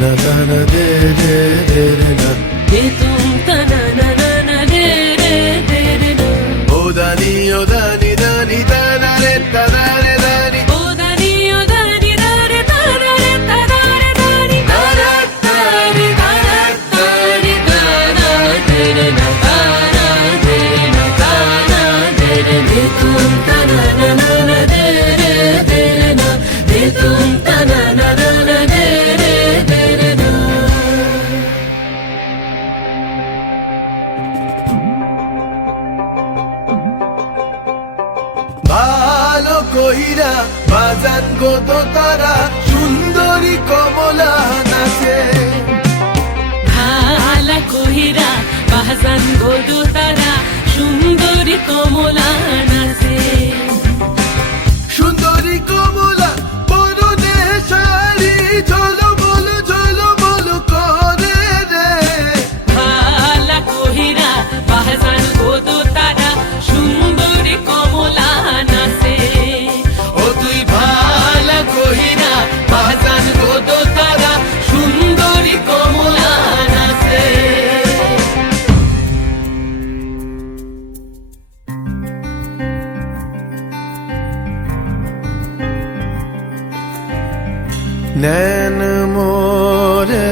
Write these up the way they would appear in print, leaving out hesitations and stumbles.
na na na de de de de na de tum ta na na na na de de de de na. O dani dani da na re ta da re dani. O dani da re ta da re ta da re dani. Da ra ta re da ra ta re da na de de na da na de na da na de de. De tum ta na na na na de de de na. De tum ta na na na na de de de na. ভালো কইরা বাজান গো দোতারা সুন্দরী কমলা নাচে ভালা কহিরা বাহাজান গোদু তারা সুন্দরী কমলা নাচে সুন্দরী কমলা পরনে শাড়ি ঝলো বলো করে রে ভালা কহিরা বাহাজান গোদু তারা সুন্দরী কমলা নাচে ও তুই ভালা কইরা বাহাজান গোদু তারা সুন্দরী কমলা নাচে नैन मोरे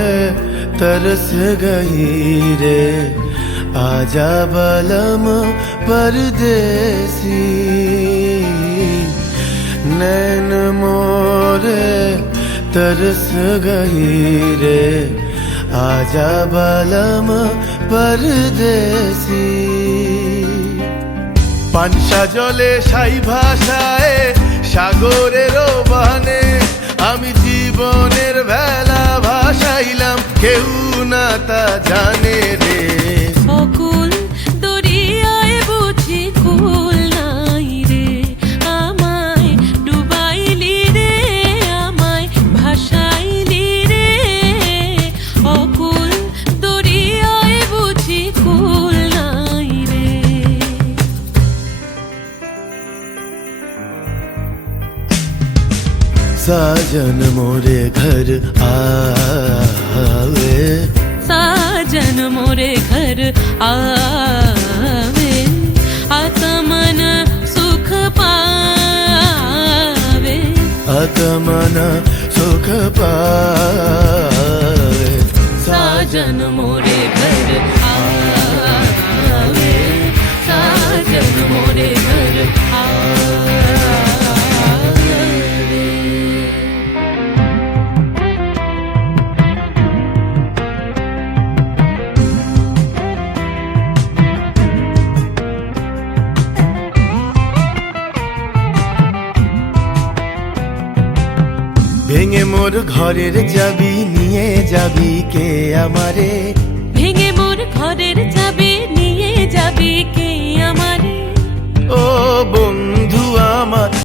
तरस गई रे आजा बलम परदेसी नैन मोरे तरस गई रे आजा बलम परदेसी পানসা জলে সাই ভাষায় সাগরের বানে আমি জীবনের ভেলা ভাসাইলাম কেউ না তা জানে রে অকুল দরিয়ায় বুঝি কুল নাই রে আমায় ডুবাইলি রে আমায় ভাসাইলি রে অকুল দরিয়ায় বুঝি কুল নাই রে साजन मोरे घर आवे साजन मोरे घर आवे आत्मन सुख पावे आत्मन सुख पावे साजन मोरे घर आवे साजन मोरे घर आवे ভেঙে মোর ঘরের চাবি নিয়ে যাবি কে আমারে ভেঙে মোর ঘরের চাবি নিয়ে যাবি কে আমারে ও বন্ধু আমার